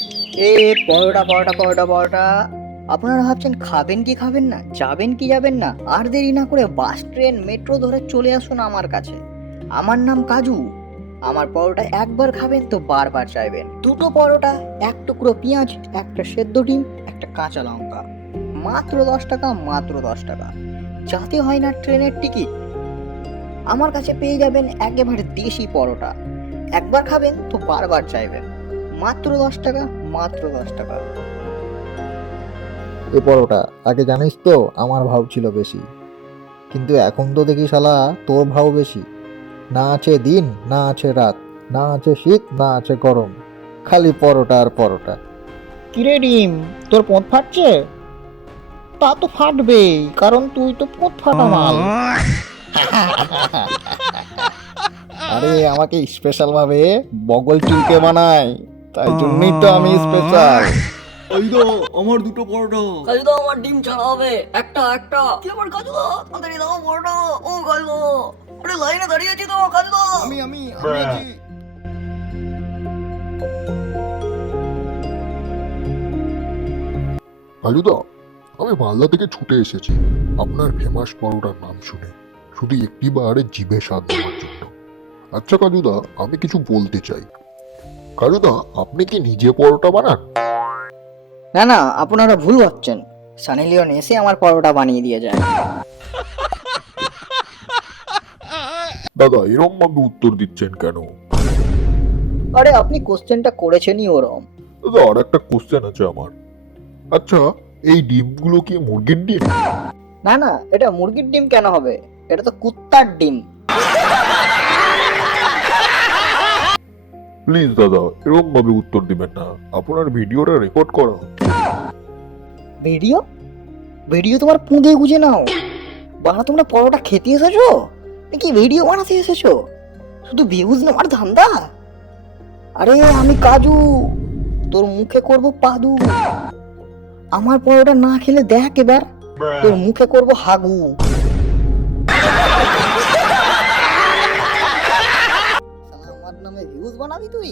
এই পরোটা পরোটা পরোটা পরোটা, আপনারা ভাবছেন খাবেন কি খাবেন না, যাবেন কি যাবেন না? আর দেরি না করে বাস ট্রেন মেট্রো ধরে চলে আসুন আমার কাছে। আমার নাম কাজু। আমার পরোটা একবার খাবেন তো বারবার চাইবেন। দুটো পরোটা, এক টুকরো পেঁয়াজ, একটা সেদ্ধ ডিম, একটা কাঁচা লঙ্কা, মাত্র 10 টাকা, মাত্র 10 টাকা। যাতে হয় না ট্রেনের টিকিট। আমার কাছে পেয়ে যাবেন একেবারে দেশি পরোটা। একবার খাবেন তো বারবার চাইবেন। মাত্র 10 টাকা, মাত্র 10 টাকা। এ পরোটা আগে জানিস তো আমার ভাव ছিল বেশি, কিন্তু এখন তো দেখি শালা তোর ভাव বেশি। না আছে দিন, না আছে রাত, না আছে শীত, না আছে গরম, খালি পরোটা আর পরোটা। কিরে ডিম, তোর পোঁত ফাটছে? তা তো ফাটবেই, কারণ তুই তো পোঁত ফাটা মাল। আরে আমাকে স্পেশাল ভাবে বগল চুলকে বানায়, তাই জন্যই তো আমি স্পেশাল। কাজুদা আমার দুটো পরোটা। কাজুদা আমার ডিম ছাড়া হবে, একটা একটা। কি আমার কাজুদা, তাড়াতাড়ি দাও পরোটা। ও কাজুদা, আরে লাইনে দাঁড়িয়ে আছি তো কাজুদা। আমি আছি। কালুদা, আমি মালদা থেকে ছুটে এসেছি আপনার ফেমাস পরোটার নাম শুনে, শুধু একটি বারে জিভে স্বাদ দেওয়ার জন্য। আচ্ছা কালুদা, আমি কিছু বলতে চাই। কালুদা, আপনি কি নিজে পরোটা বানান? না না, আপনারা ভুল ভাবছেন। সানি লিওন এসে আমার পরোটা বানিয়ে দিয়ে যায়। দাদা, এরম ভাবে উত্তর দিচ্ছেন কেন? আরে আপনি কোশ্চেনটা করেছেনই ওরম। দাদা, আর একটা কোশ্চেন আছে আমার। আচ্ছা, এই ডিমগুলো কি মুরগির ডিম? না না, এটা মুরগির ডিম কেন হবে? এটা তো কুত্তার ডিম। প্লিজ দাদা, এরম ভাবে উত্তর দিবেন না, আপনার ভিডিওটা রেকর্ড করা হচ্ছে। ভিডিও? ভিডিও তোমার পুঁদে গুজে নাও। বাবা, তোমরা পরোটা খেতে এসেছো নাকি ভিডিও বানাতে এসেছো? শুধু ভিউজ নেওয়ার ধান্দা? আরে আমি কাজু, তোর মুখে করব পাদু। আমার পরোটা না খেলে দেখ এবার, তোর মুখে করব হাগু। শালা, আমার নামে ভিউজ বানাবি তুই?